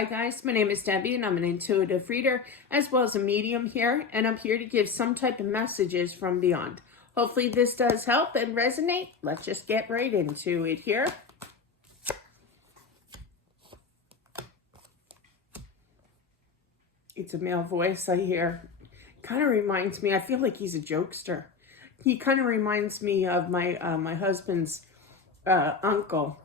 Hi guys, my name is Debbie and I'm an intuitive reader as well as a medium here, and I'm here to give some type of messages from beyond. Hopefully this does help and resonate. Let's just get right into it here. It's a male voice I hear. Kind of reminds me, I feel like he's a jokester. He kind of reminds me of my my husband's uncle.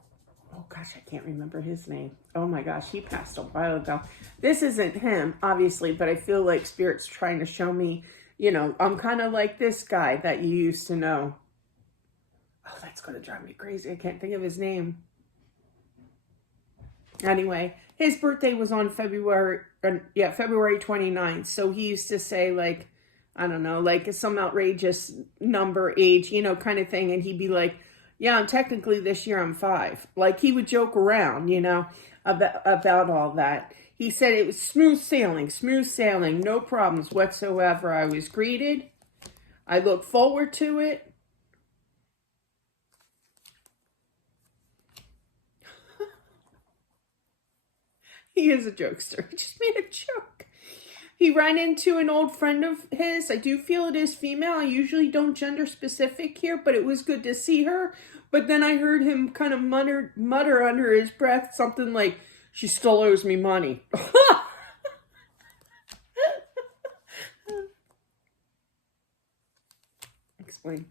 Oh gosh, I can't remember his name. Oh my gosh, he passed a while ago. This isn't him, obviously, but I feel like Spirit's trying to show me, you know, I'm kind of like this guy that you used to know. Oh, that's going to drive me crazy. I can't think of his name. Anyway, his birthday was on February 29th. So he used to say, like, I don't know, like some outrageous number, age, you know, kind of thing. And he'd be like, yeah, I'm technically this year I'm 5. Like he would joke around, you know, about all that. He said it was smooth sailing, no problems whatsoever. I was greeted. I look forward to it. He is a jokester. He just made a joke. He ran into an old friend of his. I do feel it is female. I usually don't gender specific here, but it was good to see her. But then I heard him kind of mutter under his breath something like, she still owes me money. Explain.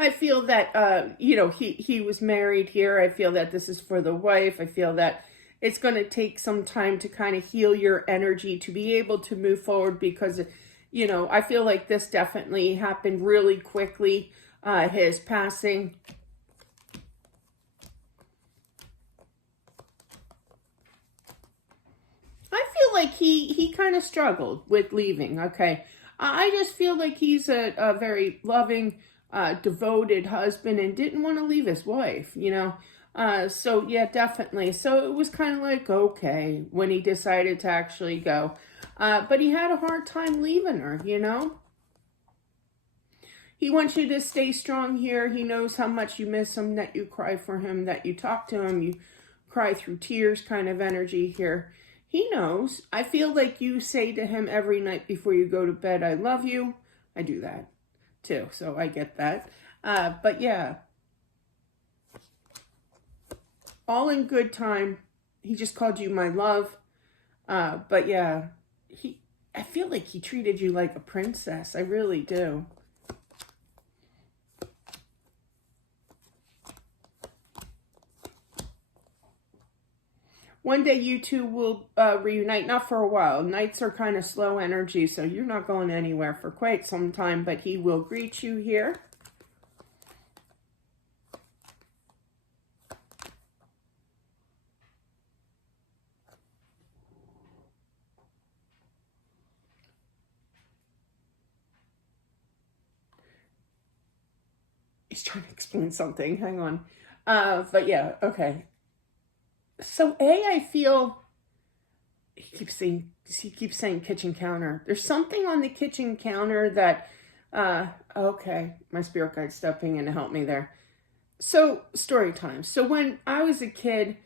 I feel that, you know, he was married here. I feel that this is for the wife. I feel that it's going to take some time to kind of heal your energy to be able to move forward because, you know, I feel like this definitely happened really quickly, his passing. I feel like he kind of struggled with leaving, okay? I just feel like he's a very loving, devoted husband and didn't want to leave his wife, you know? So yeah, definitely. So it was kind of like, okay, when he decided to actually go. But he had a hard time leaving her, you know? He wants you to stay strong here. He knows how much you miss him, that you cry for him, that you talk to him, you cry through tears kind of energy here. He knows. I feel like you say to him every night before you go to bed, I love you. I do that too, so I get that. But yeah, all in good time. He just called you my love. But yeah, I feel like he treated you like a princess. I really do. One day you two will reunite, not for a while. Nights are kind of slow energy, so you're not going anywhere for quite some time, but he will greet you here. He's trying to explain something. Hang on. But yeah, okay. So I feel he keeps saying kitchen counter. There's something on the kitchen counter that okay, my spirit guide's stepping in to help me there. So story time. So when I was a kid,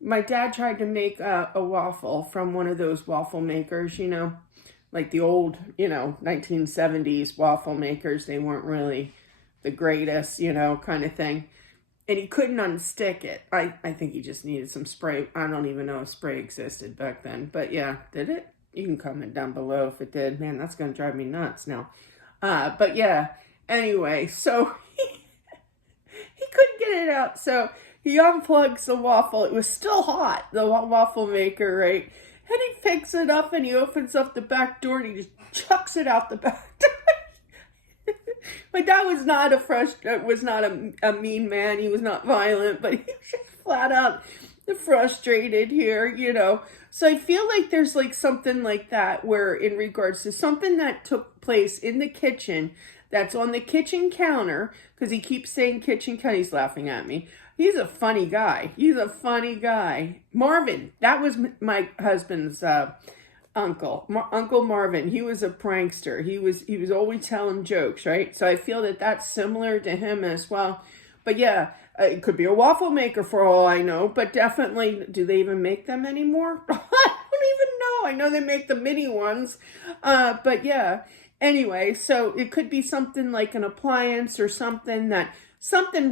my dad tried to make a waffle from one of those waffle makers, you know, like the old, you know, 1970s waffle makers. They weren't really the greatest, you know, kind of thing. And he couldn't unstick it. I think he just needed some spray. I don't even know if spray existed back then. But yeah, did it? You can comment down below if it did. Man, that's going to drive me nuts now. But yeah, anyway, so he couldn't get it out. So he unplugs the waffle. It was still hot, the waffle maker, right? And he picks it up and he opens up the back door and he just chucks it out the back door. My dad was not a mean man. He was not violent, but he was just flat out frustrated here, you know. So I feel like there's like something like that where in regards to something that took place in the kitchen that's on the kitchen counter, because he keeps saying kitchen counter. He's laughing at me. He's a funny guy. He's a funny guy. Marvin, that was my husband's uncle, Uncle Marvin. He was a prankster. He was always telling jokes, right? So I feel that that's similar to him as well. But yeah, it could be a waffle maker for all I know, but definitely, do they even make them anymore? I don't even know. I know they make the mini ones. But yeah, anyway, so it could be something like an appliance or something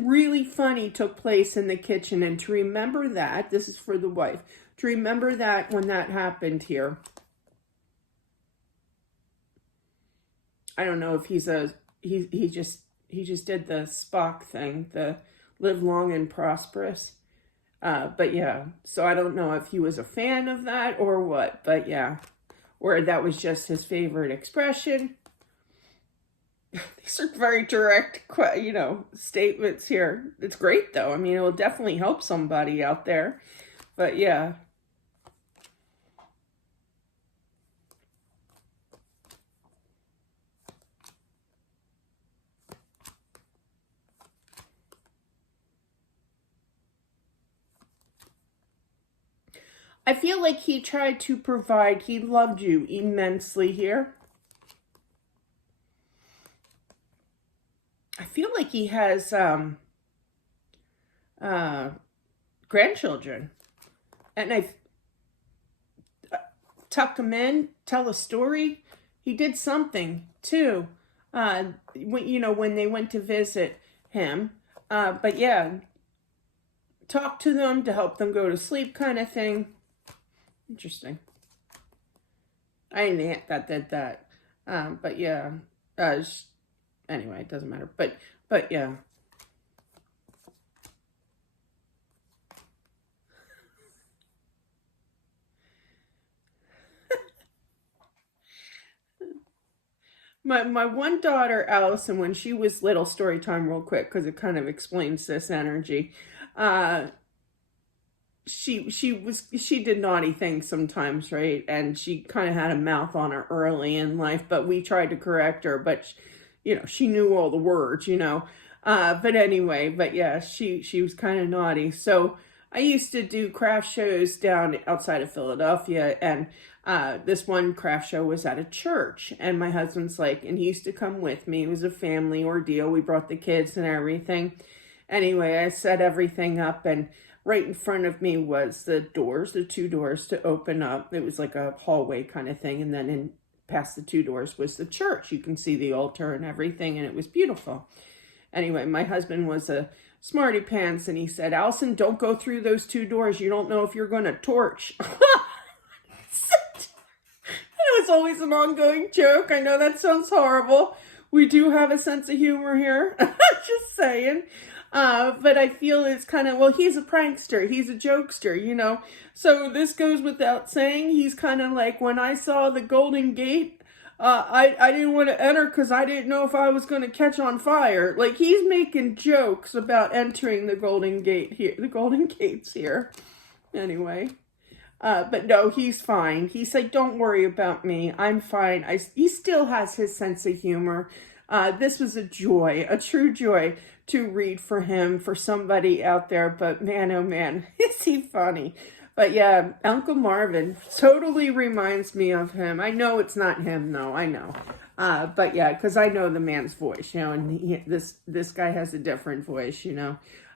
really funny took place in the kitchen. And to remember that, this is for the wife, to remember that when that happened here. I don't know if he just did the Spock thing, the live long and prosperous. But yeah, so I don't know if he was a fan of that or what, but yeah, or that was just his favorite expression. These are very direct, statements here. It's great though. I mean, it will definitely help somebody out there, but yeah. I feel like he tried to provide, he loved you immensely here. I feel like he has grandchildren. And I tuck him in, tell a story. He did something too. When they went to visit him. But yeah, talk to them to help them go to sleep kind of thing. Interesting. I didn't that did that. But yeah. Anyway, it doesn't matter. But yeah. My one daughter, Allison, when she was little, story time real quick, because it kind of explains this energy. She did naughty things sometimes, right? And she kind of had a mouth on her early in life, but we tried to correct her, but she knew all the words, but anyway, but yeah, she was kind of naughty. So I used to do craft shows down outside of Philadelphia, and this one craft show was at a church, and my husband's like, and he used to come with me. It was a family ordeal. We brought the kids and everything. Anyway, I set everything up, and right in front of me was the doors, the two doors to open up. It was like a hallway kind of thing, and then past the two doors was the church. You can see the altar and everything, and it was beautiful. Anyway, my husband was a smarty pants, and he said, Allison, don't go through those two doors. You don't know if you're going to torch. It was always an ongoing joke. I know that sounds horrible. We do have a sense of humor here. Just saying. But I feel it's kind of, well, he's a prankster. He's a jokester, So this goes without saying. He's kind of like, when I saw the Golden Gate, I didn't want to enter because I didn't know if I was going to catch on fire. Like, he's making jokes about entering the Golden Gate here, the Golden Gates here. Anyway. But no, he's fine. He's like, don't worry about me. I'm fine. He still has his sense of humor. This was a joy, a true joy to read for him, for somebody out there. But man, oh man, is he funny. But yeah, Uncle Marvin totally reminds me of him. I know it's not him, though. I know. But yeah, because I know the man's voice, and this guy has a different voice,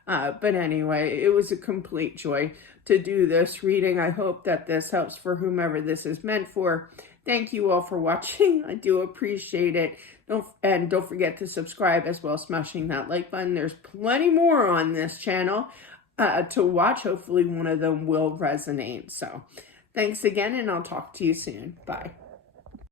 But anyway, it was a complete joy to do this reading. I hope that this helps for whomever this is meant for. Thank you all for watching. I do appreciate it. Don't forget to subscribe, as well as smashing that like button. There's plenty more on this channel to watch. Hopefully one of them will resonate. So thanks again, and I'll talk to you soon. Bye.